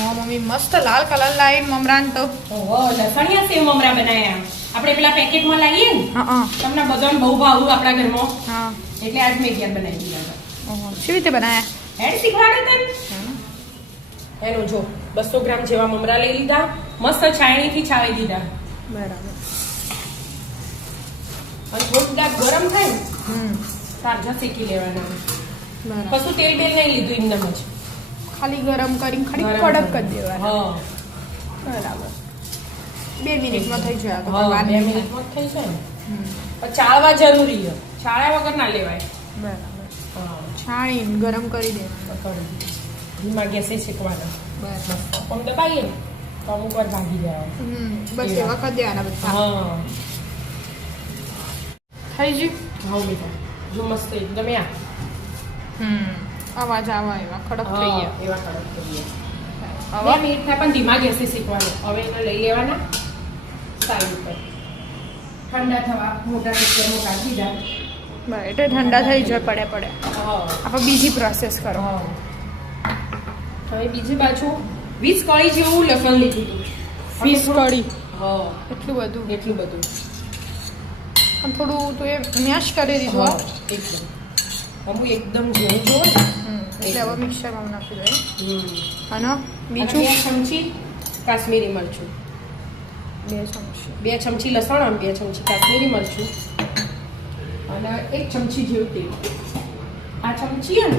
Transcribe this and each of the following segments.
હા મમ્મી મસ્ત લાલ colour line મમરાન તો ઓહો લસણિયા સેવ મમરા બનાવ્યા આપણે પેલા પેકેટમાં લાવીએ ને હા તમને બધાને બહુ ભાવ્યું આપણા ઘરમાં હા એટલે આજ મેં ઘેર બનાવી દીધા ઓહો કેવી રીતે બનાયા હેડ શીખવાડે તને એનો જો 200 ગ્રામ જેવા મમરા લઈ લીધા મસ્ત છાણીથી છાવી દીધા બરાબર અને થોડા ગરમ થાય ને હમ તાજા શેકી લેવાના બરાબર કશું તેલ બેલ નહીં લીધું એમનેમ જ ખાલી ગરમ કરીને ખાલી ગરમ કડક કરી કરી દેવાના હા બરાબર 2 મિનિટમાં થઈ જાય તો હા, વાર 2 નહીં મિનિટમાં જ થઈ જાય ને હમ પણ ચાળવા જરૂરી છે ચાળ્યા વગર ના લેવાય બરાબર હા છાણીને ગરમ કરી દેવાના પકડી ધીમા ગેસે શેકવાના બરાબર આમ દબાઈએ ને તો અમુક વાર ભાગી જાય બસ એવા કરી દેવાના બધા હા થઈ ગયું હા બેટા જો મસ્ત એકદમ અવાજ આવા એવા કડક થઈ ગયા એવા કડક થઈ ગયા હવે 2 મિનિટ થાય પણ ધીમા ગેસે શેકવાનું હવે એને લઈ લેવાના સાઈડ ઉપર ઠંડા થવા મોટા પિક્ચરમાં કાઢી દીધા બરાબર એટલે ઠંડા થઈ જાય પડે હા આપણે બીજી પ્રોસેસ કરો હા હવે બીજી બાજુ 20 કળી જેવું લસણ લીધું હતું 20 કળી હા એટલું બધું એટલું બધું પણ થોડું તો એ મેશ કરી દીધું હા એકદમ અમુક એકદમ ઝીણું જોવો ને એટલે હવે મિક્સરમાં નાખી દઈએ અને અને બીજું 2 ચમચી કાશ્મીરી મરચું 2 ચમચી 2 ચમચી લસણ અને 2 ચમચી કાશ્મીરી મરચું અને 1 ચમચી જેવું તેલ આ ચમચી ને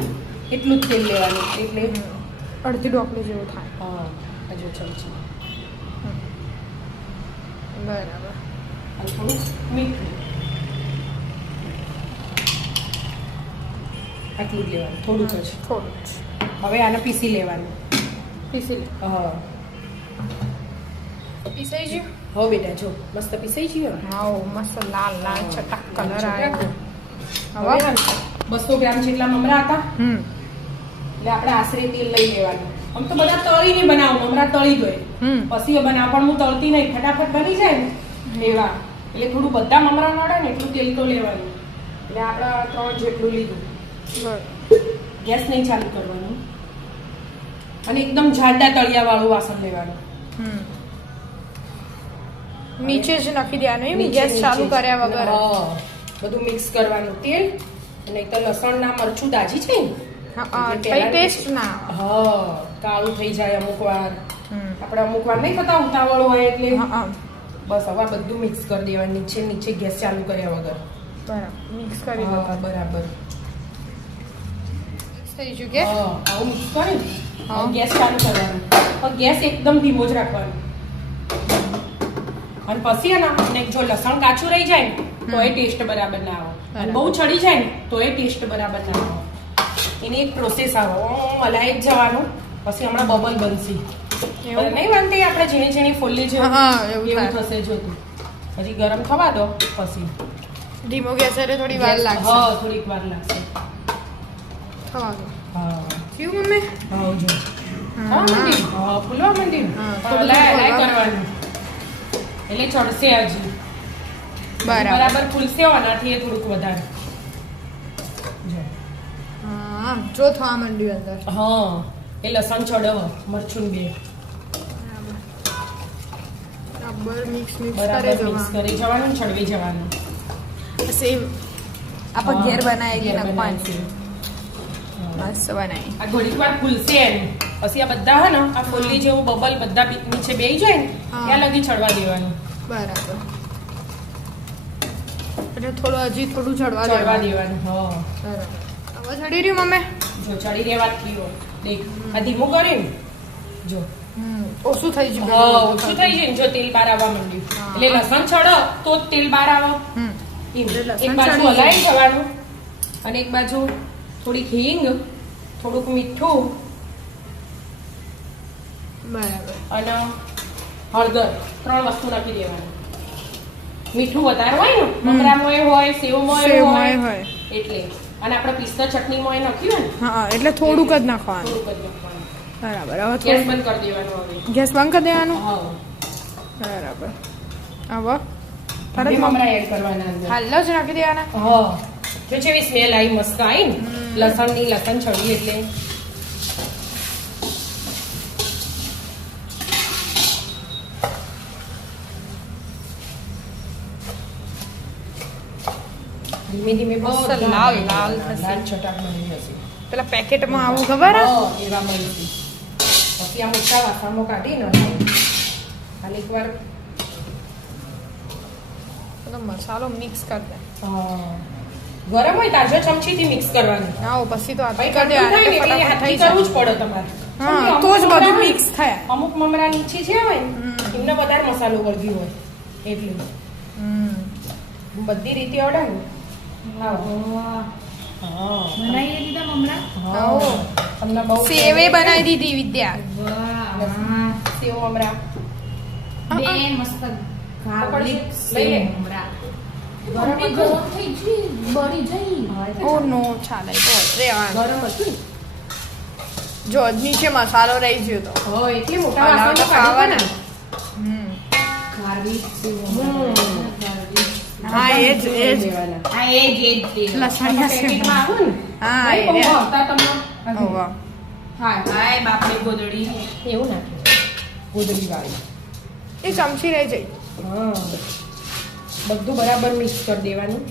એટલું જ તેલ લેવાનું એટલે અડધી ડોકલી જેવું થાય હા હજુ ચમચી બરાબર અને થોડું મીઠું આટલું જ લેવાનું થોડુંક જ થોડું જ હવે આને પીસી લેવાનું પીસી લે હા પીસાઈ ગયું હો બેટા જો મસ્ત પીસાઈ ગયું હા મસ્ત લાલ લાલ ચટાક કલર આવ્યો હવે 200 ગ્રામ જેટલા મમરા હતા હમ એટલે આપણે આશરે તેલ લઈ લેવાનું આમ તો બધા તળીને બનાવું મમરા તળી દો પછી બનાવ પણ હું તળતી નહીં ફટાફટ બની જાય ને એવા એટલે થોડું બધા મમરા નડે ને એટલું તેલ તો લેવાનું એટલે આપણે 3 જેટલું લીધું ગેસ નહીં ચાલુ કરવાનું અને એકદમ જાડા તળિયા વાળું વાસણ લેવાનું નીચે જ નાખી દેવાનું એમ નીચે ગેસ ચાલુ નીચે. કર્યા વગર હા બધું મિક્સ કરવાનું તેલ અને તો લસણ ના મરચું દાજી છે ને હા એટલે કઈ પહેલા ટેસ્ટ ના હા કાળું થઈ જાય અમુક વાર હમ આપણે અમુક વાર નહીં થતા ઉતાવળ હોય એટલે હા બસ હવે બધું મિક્સ કરી દેવાનું નીચે નીચે ગેસ ચાલુ કર્યા વગર બરાબર મિક્સ કરી દો હા બરાબર થઈ ગયું કે હા આવું મિક્સ કરી હા. ગેસ ચાલુ કરવાનું પણ ગેસ એકદમ ધીમો જ રાખવાનો અને પછી ને જો લસણ કાચું રહી જાય ને તો એ ટેસ્ટ બરાબર ના આવે અને બહુ ચડી જાય ને તો એ ટેસ્ટ બરાબર ના આવે એની એક પ્રોસેસ આવે મલાઈ જ જવાનું પછી હમણાં બબલ બનશે એવું? નહીં બનતી આપણે ઝીણી ઝીણી ફોલ્લી જેવું હા, એવું એવું થાય. થશે જોતું પછી ગરમ થવા દો પછી ધીમો ગેસ એટલે થોડી વાર લાગશે હા થોડીક વાર લાગશે થવા દો હા થયું મમ્મી હા જો હા. હા મંદિર હા ફૂલવા મંદિર હા, પણ થોડું લાય થોડું કરવાનું એટલે ચડશે હજી બરાબર બરાબર ફૂલશે આનાથી એ થોડુંક વધારે જો હા જો થવા માંડ્યું અંદર હા એ લસણ ચડવ મરચું બે બરાબર મિક્સ મિક્સ બરાબર કરે મિક્સ જવા કરી જવાનું ચડવી જવાનું સેમ આપણે હા, ઘેર બનાવી ઘેર નાખવાની બનાવીશું. મસ્ત બનાવી આ ઘડીક વાર ફૂલશે એમ પછી આ બધા હે ને આ ફૂલી જેવું બબલ બધા નીચે બેસી જાય ને હા. ત્યાં લગી ચડવા દેવાનું બરાબર એટલે થોડું હજી થોડું ચડવા ચડવા દેવાનું દેવાનું હા બરાબર હવે ચડી રહ્યું મમ્મી જો ચડી રહેવા થયો દેખ આ ધીમું કરીને જો ઓછું થઈ ગયું હા ઓછું થઈ જાય ને જો તેલ બહાર આવવા માંડ્યું હા. એટલે લસણ ચડો તો જ તેલ બહાર આવે હમ. એમ. એટલે લસણ એક બાજુ ચડી હલાવી જવાનું અને એક બાજુ થોડીક હિંગ થોડુંક મીઠું બરાબર અને હળદર 3 વસ્તુ નાખી દેવાની મીઠું વધારે હોય ને મમરામાં હોય સેવમાં સેવમાં હોય હોય. એટલે અને આપણે પિસ્તા ચટણીમાં નાખ્યું હોય ને હા એટલે થોડુંક જ નાખવાનું થોડુંક જ નાખવાનું બરાબર હવે ગેસ થોડું બંધ કરી દેવાનું હવે ગેસ બંધ કરી દેવાનું હા બરાબર હવે હવે તરત મમરા એડ કરવાના અંદર હાલ જ નાખી દેવાના હા જો જેવી સ્મેલ આવી મસ્ત આવી ને લસણ ચડી એટલે ધીમે ધીમે મસ્ત બધા લાલ બની લાલ જશે. થશે. લાલ છટાક બની જશે. પેલા પેકેટમાં આવું ખબર હે? એવા મળશે. પછી આ મોટા વાસણમાં કાઢીને ખાલી એકવાર પેલો મસાલો મિક્સ કર દે. ગરમ હોય તાજો ચમચીથી મિક્સ કરવાની. આવો પછી તો ભાઈ આટલી કરી દે ઠંડુ થાય ને ફટાફટ એટલે થઈ હાથથી જાય. કરવું જ પડે તમારે. હા, અમુક તો જ મમરા બધું હોય, મિક્સ થાય. અમુક મમરા નીચે છે હોય ને, એમને વધારે મસાલો વળગી હોય એટલે બધી રીતે આવડે ને. બનાવી દીધા મમરા. આવો. તમને બહુ સેવે બનાવી દીધી વિદ્યા. સેવ મમરા બે મસ્ત ગાર્લિક લઈ લે. મમરા. ગરમ મમ્મી હતું? ગરમ થઈ ગઈ, બળી જઈ. ઓ નો ચાલે તો રેવાનું. ગરમ હતું ને? જો નીચે મસાલો રહી ગયો તો. એટલે મોટા હલાવતા વાસણમાં ખાવાના. કાઢવાના. ગાર્લિક સેવ મમરા. ગાર્લિક. હા એ જ એ જ લેવાના. હા એ જ લસણિયા સેવ. પેકેટમાં આવે ને? હા નહીં, એ પણ રે. ભાવતા તમને ઓવા. હા હાય બાપરે ગોદડી. એવું નાખ્યું ગોદડી વાળી. એ ચમચી રહી જઈ. હા બધું બરાબર મિક્સ કરી દેવાનું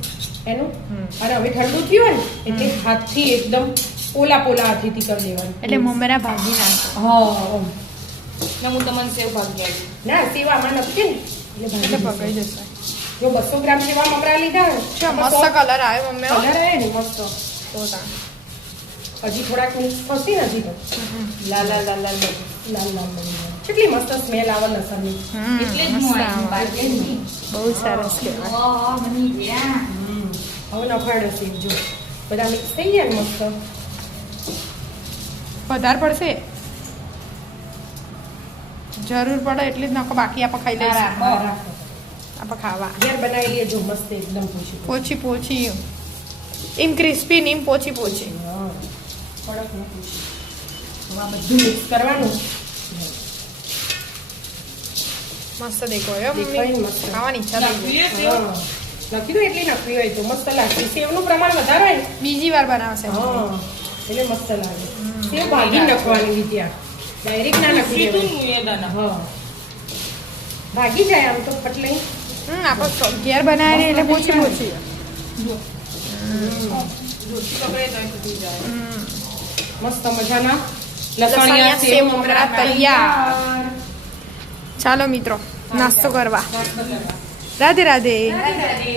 એનું. હમ. અને હવે ઠંડુ થયું હોય ને એટલે હાથથી એકદમ પોલા પોલા હાથેથી કરી દેવાનું. એટલે મમરા ભાગી નાખે. હા ને હું તમને સેવ ભાગી આવી. ના સેવા આમાં નથી ને એટલે એટલે ભાગી પકડી જશે. જશે. જો 200 ગ્રામ જેવા મમરા લીધા ને છે મસ્ત કલર આવે મમ્મી. કલર આવે ને મસ્ત. તો તા. હજી થોડાક મિક્સ થશે ને હજી તો લાલ લાલ લાલ લાલ લાલ લાલ બની જાય. કેટલી મસ્ત સ્મેલ આવે લસણની. એટલે જ હું મસ્ત આવી આવે. બહાર ગઈ. બહુ સરસ કહેવાય. ઓહ બની ગયા. હવે નખાડે છે જો બધા મિક્સ થઈ ગયા ને મસ્ત. વધારે પડશે જરૂર પડે એટલી જ નાખો બાકી આપણે ખાઈ લઈશું. હા, રાખો. આપણે ખાવા ઘેર બનાવી લેજો મસ્ત એકદમ ખુશી. પોચી પોચી એમ ક્રિસ્પી ને એમ પોચી પોચી. હા કડક નથી. હવે આ બધું મિક્સ કરવાનું. મસ્ત દેખો એમ દેખાય ને મસ્ત. ખાવાની ઈચ્છા થઈ ગઈ. હા. નાખી દો એટલી નાખવી હોય તો મસ્ત લાગશે. સેવનું પ્રમાણ વધારે હોય ને બીજી વાર બનાવશે હા એટલે મસ્ત લાગે. સેવ ભાગી નાખવાની વિદ્યા ડાયરેક્ટ ના નાખી દેવાની. હા ભાગી જાય આમ તો પટલાઈ. આપણે ઘેર બનાવીને એટલે પોચી પોચી. મસ્ત મજાના લસણિયા સેવ મમરા તૈયાર. ચાલો મિત્રો નાસ્તો કરવા. રાધે રાધે. રાધે રાધે.